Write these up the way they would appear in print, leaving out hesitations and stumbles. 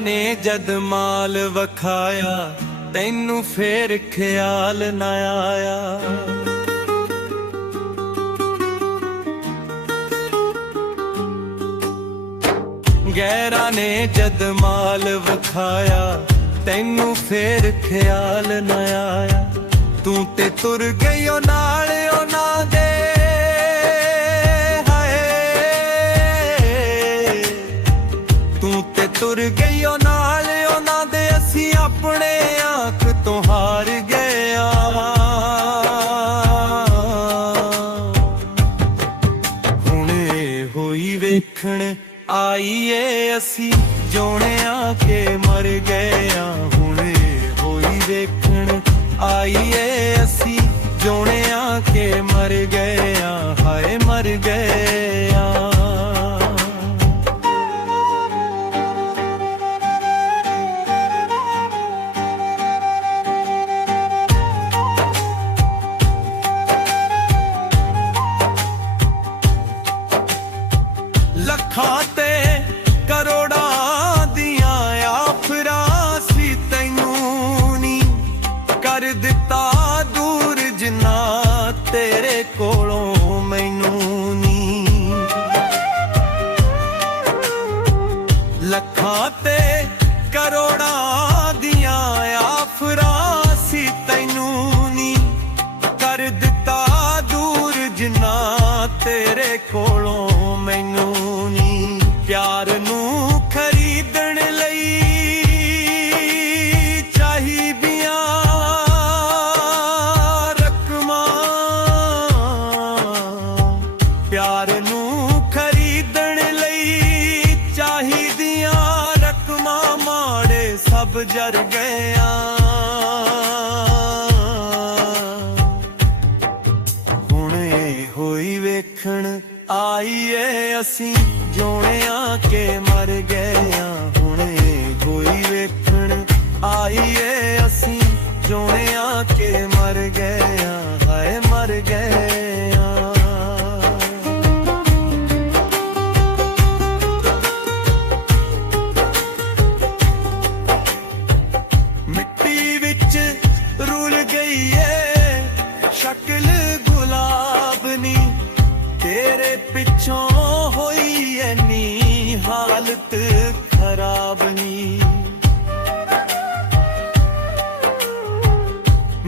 ने जद माल वखाया तैनू फेर ख्याल न आया। गैरा ने जद माल वखाया तैनू फेर ख्याल न आया। तू ते तुर गई ओ नाल ओना दे तुर गई ओ नाल ओना दे असी अपने आंख तो हार गए। हुणे होई वेखण आईए असी जोणिया के मर गए। हुणे होई वेखण आईए असी जोणिया के मर गए। हाय मर गए। ਲੱਖਾਂ ਤੇ ਕਰੋੜਾਂ ਦੀਆਂ ਆਫਰਾਂ ਸੀ ਤੈਨੂੰ ਨੀ ਕਰ ਦਿੱਤਾ ਦੂਰ ਜਿੰਨਾ ਤੇਰੇ ਕੋਲੋਂ ਮੈਨੂੰ ਨੀ। ਲੱਖਾਂ ਤੇ ਕਰੋੜਾਂ ਦੀਆਂ ਆਫਰਾਂ ਸੀ ਤੈਨੂੰ ਨੀ ਕਰ ਦਿੱਤਾ ਦੂਰ ਜਿੰਨਾ ਤੇਰੇ ਕੋਲੋਂ ਮੈਨੂੰ। प्यार नू खरीदण लई चाहिदियां रकमां। प्यार नू खरीदण लई चाहिदियां रकमां। माड़े सब जर गया। हुणे होई वेखण आईए असी जोणिया के मर गए। हुणे होई वेखण आईए असी जोणिया के मर गए। हाय मर गए। मिट्टी विच रुल गई है शक्ल गुलाब नी तेरे पिछों होई ऐनी हालत खराब नी।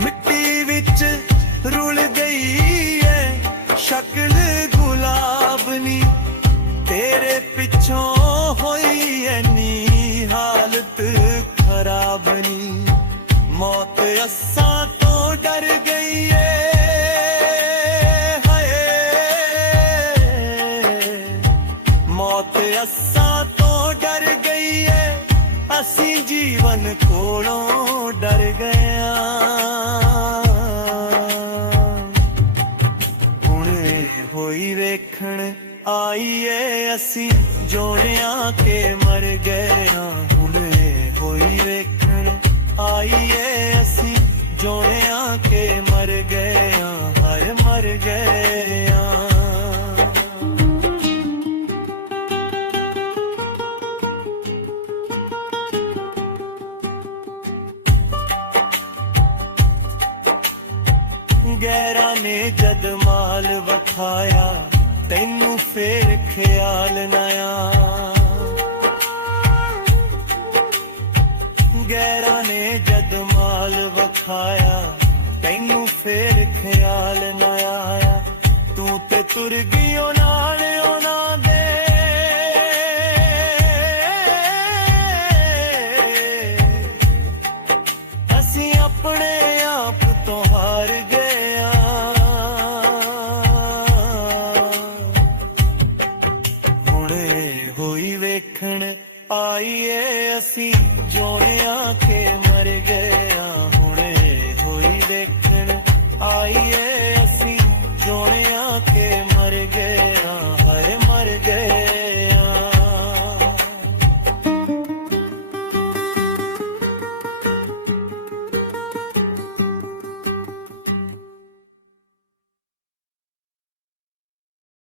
मिट्टी विच रुल गई है शक्ल गुलाब नी तेरे पिछों होई ऐनी हालत खराब नी। मौत असां तो डर गई है। मौत असां तो डर गई है असी जीवन कोलों डर गया। हुणे होई वेखण आईए असी जोड़िया के मर गए। हुणे होई वेखण आईए असी जोड़िया के मर गए। हाय मर गए। गैरा ने जद माल वखाया तैनू फेर ख्याल न आया। गैरा ने जद माल वखाया तैनू फेर ख्याल न आया। तू ते तुर गई ओ नाल ओना